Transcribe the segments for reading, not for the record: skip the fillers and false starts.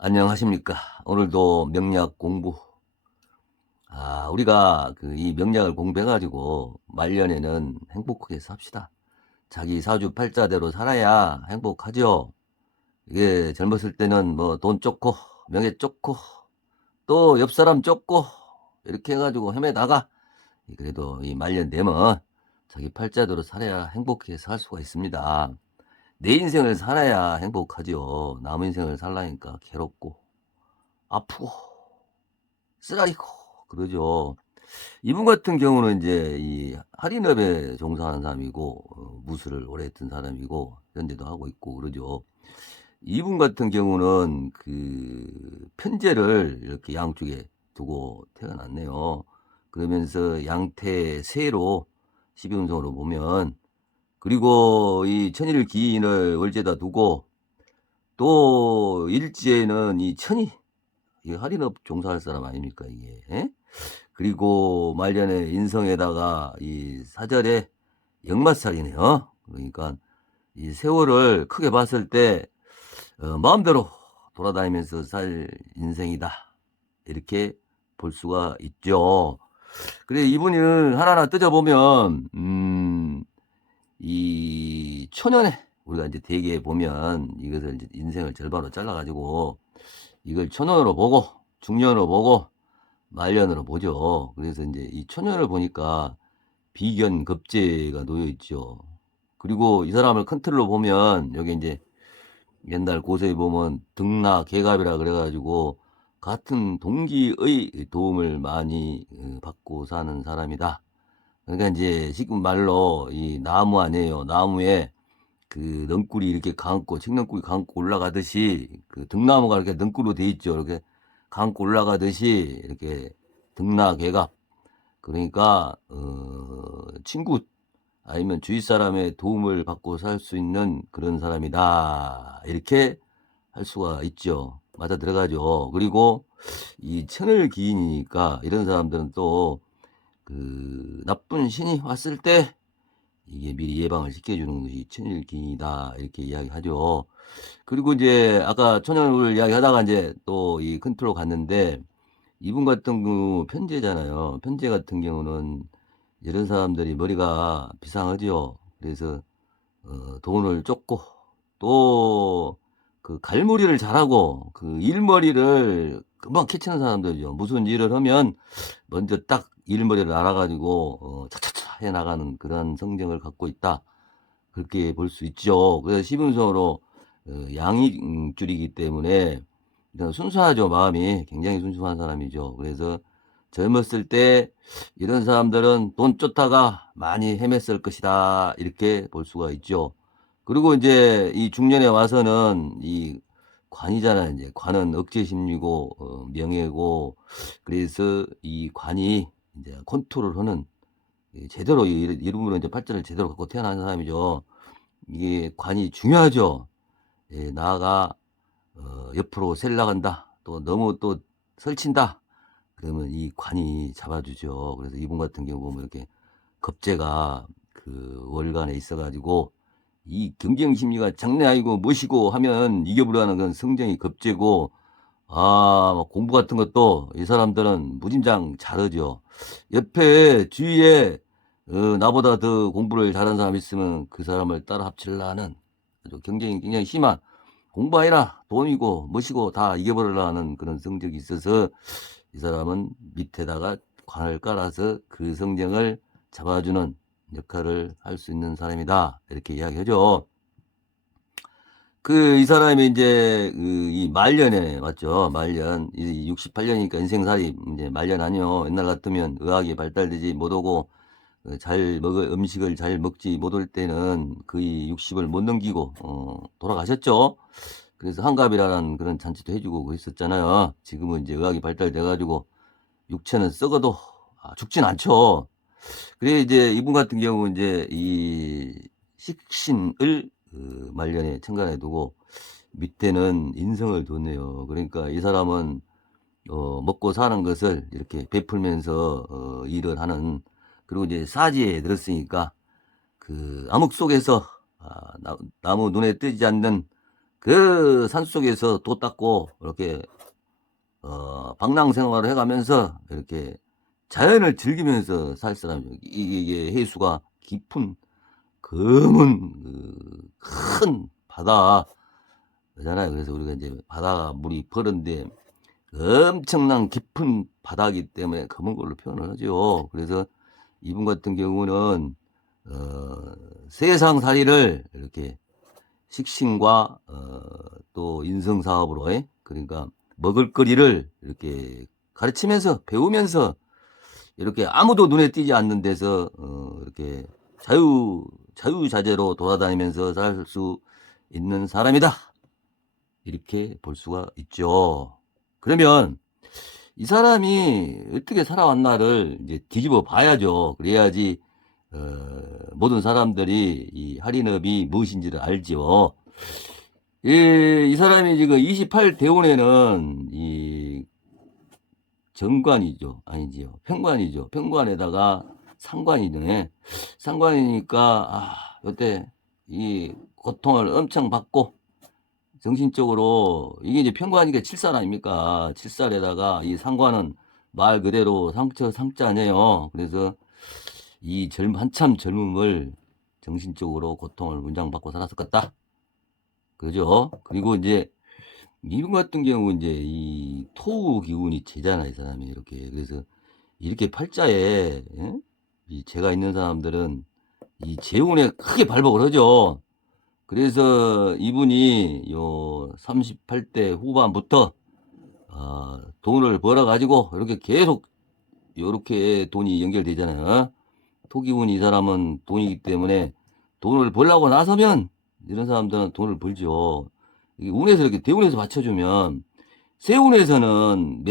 안녕하십니까. 오늘도 명리학 공부. 우리가 이 명리학을 공부해가지고 말년에는 행복하게 삽시다. 자기 사주팔자대로 살아야 행복하죠. 이게 젊었을 때는 뭐 돈 좋고 명예 좋고 또 옆 사람 좋고 이렇게 해가지고 헤매다가 그래도 이 말년 되면 자기 팔자대로 살아야 행복하게 살 수가 있습니다. 내 인생을 살아야 행복하죠. 남 인생을 살라니까 괴롭고 아프고 쓰라리고 그러죠. 이분 같은 경우는 이제 이 할인업에 종사하는 사람이고 무술을 오래 했던 사람이고 현재도 하고 있고 그러죠. 이분 같은 경우는 편제를 이렇게 양쪽에 두고 태어났네요. 그러면서 양태세로 12운성으로 보면, 그리고 이 천일 기인을 월제다 두고 또 일지에는 이 천이, 이 할인업 종사할 사람 아닙니까 이게? 예? 그리고 말년에 인성에다가 이 사절에 역마살이네요. 그러니까 이 세월을 크게 봤을 때 마음대로 돌아다니면서 살 인생이다, 이렇게 볼 수가 있죠. 그래 이분을 하나하나 뜯어보면 이 초년에 우리가 이제 대개 보면 이것을 이제 인생을 절반으로 잘라가지고 이걸 초년으로 보고 중년으로 보고 말년으로 보죠. 그래서 이제 이 초년을 보니까 비견급제가 놓여 있죠. 그리고 이 사람을 컨트롤로 보면 여기 이제 옛날 고서에 보면 등나개갑이라 그래가지고 같은 동기의 도움을 많이 받고 사는 사람이다. 그러니까 이제 지금 말로 이 나무 아니에요. 나무에 넝굴이 이렇게 감고 칡넝굴이 감고 올라가듯이 등나무가 이렇게 넝굴로 돼 있죠. 이렇게 감고 올라가듯이 이렇게 등나개갑. 그러니까 친구 아니면 주위 사람의 도움을 받고 살 수 있는 그런 사람이다, 이렇게 할 수가 있죠. 맞아 들어가죠. 그리고 이 천을 기인이니까 이런 사람들은 또 나쁜 신이 왔을 때 이게 미리 예방을 시켜주는 것이 천일 기인이다, 이렇게 이야기하죠. 그리고 이제 아까 천연을 이야기하다가 이제 또 이 컨트롤 갔는데, 이분 같은 경우 편제잖아요. 편제 같은 경우는 이런 사람들이 머리가 비상하죠. 그래서 돈을 쫓고 또 갈무리를 잘하고 일머리를 금방 캐치는 사람들이죠. 무슨 일을 하면 먼저 딱 일머리를 알아가지고 차차차 해나가는 그런 성정을 갖고 있다, 그렇게 볼 수 있죠. 그래서 시분성으로 양이줄이기 때문에 순수하죠. 마음이 굉장히 순수한 사람이죠. 그래서 젊었을 때 이런 사람들은 돈 쫓다가 많이 헤맸을 것이다, 이렇게 볼 수가 있죠. 그리고 이제 이 중년에 와서는 이 관이잖아요. 이제 관은 억제심리고 명예고, 그래서 이 관이 이제 컨트롤하는, 제대로 이런 분은 이제 팔자를 제대로 갖고 태어난 사람이죠. 이게 관이 중요하죠. 예, 나아가 옆으로 셀 나간다, 또 너무 또 설친다, 그러면 이 관이 잡아주죠. 그래서 이분 같은 경우 보면 이렇게 겁재가 월간에 있어가지고 이 경쟁 심리가 장난 아니고 멋이고 하면 이겨보려는 그런 성정이 겁재고, 막 공부 같은 것도 이 사람들은 무진장 잘하죠. 옆에 주위에 나보다 더 공부를 잘하는 사람 있으면 그 사람을 따라 합치려는 아주 경쟁이 굉장히 심한, 공부 아니라 돈이고 멋이고 다 이겨버리려는 그런 성적이 있어서 이 사람은 밑에다가 관을 깔아서 그 성정을 잡아주는 역할을 할 수 있는 사람이다, 이렇게 이야기하죠. 이 사람이 이제 이 말년에 맞죠. 말년, 이 68년이니까 인생살이 이제 말년 아니요. 옛날 같으면 의학이 발달되지 못하고 잘 먹을 음식을 잘 먹지 못할 때는 거의 60을 못 넘기고 돌아가셨죠. 그래서 환갑이라는 그런 잔치도 해주고 그랬었잖아요. 지금은 이제 의학이 발달돼가지고 육체는 썩어도 죽진 않죠. 그래 이제 이분 같은 경우 이제 이 식신을 말년에 천간에 두고 밑에는 인성을 뒀네요. 그러니까 이 사람은 먹고 사는 것을 이렇게 베풀면서 일을 하는, 그리고 이제 사지에 들었으니까 암흑 속에서 나무 눈에 띄지 않는 그 산속에서 도 닦고 이렇게 방랑 생활을 해가면서 이렇게 자연을 즐기면서 살 사람이죠. 이게 해수가 깊은 검은 큰 바다잖아요. 그래서 우리가 이제 바다 물이 퍼른데 엄청난 깊은 바다이기 때문에 검은 걸로 표현을 하죠. 그래서 이분 같은 경우는 세상살이를 이렇게 식신과 또 인성사업으로 그러니까 먹을거리를 이렇게 가르치면서 배우면서 이렇게 아무도 눈에 띄지 않는 데서 이렇게 자유자재로 돌아다니면서 살 수 있는 사람이다. 이렇게 볼 수가 있죠. 그러면 이 사람이 어떻게 살아왔나를 이제 뒤집어 봐야죠. 그래야지 모든 사람들이 이 할인업이 무엇인지를 알죠. 이 사람이 지금 28대운에는 이 정관이죠. 아니지요. 편관이죠. 편관에다가 상관이네. 상관이니까, 요때 이 고통을 엄청 받고, 정신적으로, 이게 이제 편관이니까 칠살 아닙니까? 칠살에다가 이 상관은 말 그대로 상자네요. 그래서 이 한참 젊음을 정신적으로 고통을 문장받고 살았을 것 같다. 그죠? 그리고 이제 이분 같은 경우 이제 이 토 기운이 제잖아, 이 사람이 이렇게. 그래서 이렇게 팔자에 이 재가 있는 사람들은 이 재운에 크게 발복을 하죠. 그래서 이분이 요 38대 후반부터 돈을 벌어 가지고 이렇게 계속 요렇게 돈이 연결되잖아요. 토기운 이 사람은 돈이기 때문에 돈을 벌려고 나서면 이런 사람들은 돈을 벌죠. 이게 운에서 이렇게 대운에서 받쳐주면 세운에서는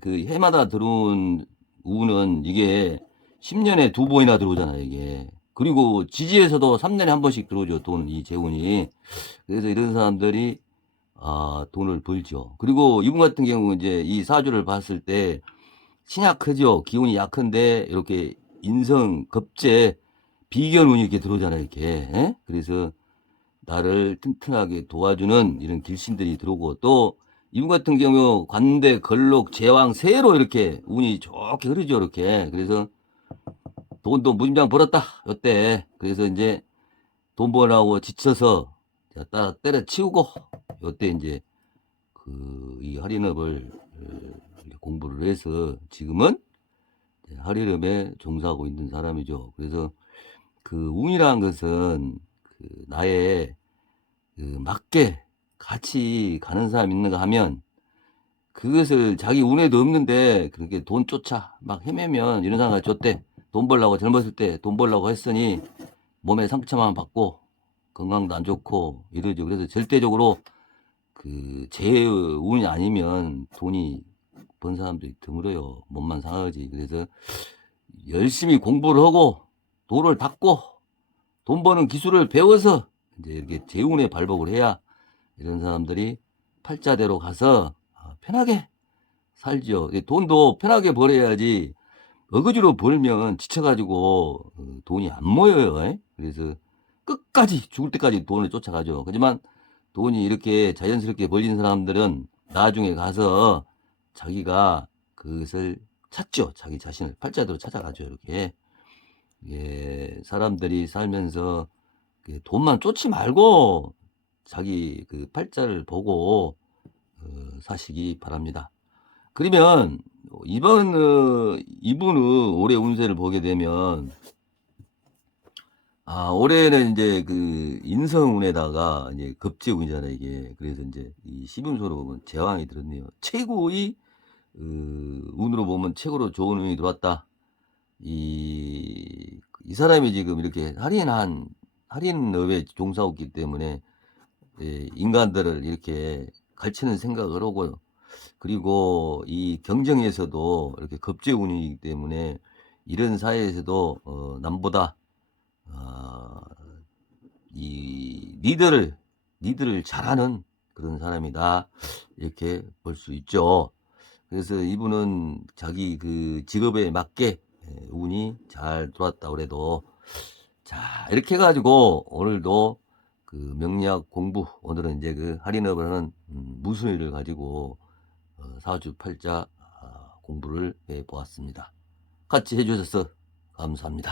그 해마다 들어온 운은 이게 10년에 2번이나 들어오잖아요, 이게. 그리고 지지에서도 3년에 한 번씩 들어오죠, 돈, 이 재운이. 그래서 이런 사람들이, 돈을 벌죠. 그리고 이분 같은 경우 이제 이 사주를 봤을 때 신약하죠. 기운이 약한데 이렇게 인성, 겁재, 비견운이 이렇게 들어오잖아요, 이렇게. 에? 그래서 나를 튼튼하게 도와주는 이런 길신들이 들어오고 또 이분 같은 경우 관대, 걸록, 제왕, 세로 이렇게 운이 좋게 흐르죠, 이렇게. 그래서 돈도 무진장 벌었다, 요때. 그래서 이제 돈 벌라고 지쳐서 따라 때려치우고 요때 이제 이 할인업을 공부를 해서 지금은 할인업에 종사하고 있는 사람이죠. 그래서 그 운이라는 것은 나의 맞게 같이 가는 사람 있는가 하면 그것을 자기 운에도 없는데 그렇게 돈 쫓아 막 헤매면 이런 사람가 줬대. 돈 벌라고 젊었을 때 돈 벌라고 했으니 몸에 상처만 받고 건강도 안 좋고 이러죠. 그래서 절대적으로 제 운이 아니면 돈이 번 사람들이 드물어요. 몸만 상하지. 그래서 열심히 공부를 하고 돈을 닦고 돈 버는 기술을 배워서 이제 이렇게 재운에 발복을 해야 이런 사람들이 팔자대로 가서 편하게 살죠. 돈도 편하게 벌어야지 어거지로 벌면 지쳐가지고 돈이 안 모여요. 그래서 끝까지 죽을 때까지 돈을 쫓아가죠. 하지만 돈이 이렇게 자연스럽게 벌리는 사람들은 나중에 가서 자기가 그것을 찾죠. 자기 자신을 팔자대로 찾아가죠. 이렇게. 사람들이 살면서 돈만 쫓지 말고 자기 팔자를 보고 사시기 바랍니다. 그러면 이분은 올해 운세를 보게 되면 올해는 이제 인성운에다가 이제 급제운이잖아요, 이게. 그래서 이제 이 시분소로 보면 제왕이 들었네요. 최고의 운으로 보면 최고로 좋은 운이 들어왔다. 이 사람이 지금 이렇게 할인업에 종사하고 있기 때문에 인간들을 이렇게 갈치는 생각을 하고 그리고 이 경쟁에서도 이렇게 급제운이기 때문에 이런 사회에서도 남보다 이 리드를 잘하는 그런 사람이다 이렇게 볼 수 있죠. 그래서 이분은 자기 직업에 맞게 운이 잘 들어왔다 그래도 자 이렇게 해가지고 오늘도 그 명리학 공부, 오늘은 이제 그 할인업을 하는 무수일을 가지고 사주팔자 공부를 해 보았습니다. 같이 해 주셔서 감사합니다.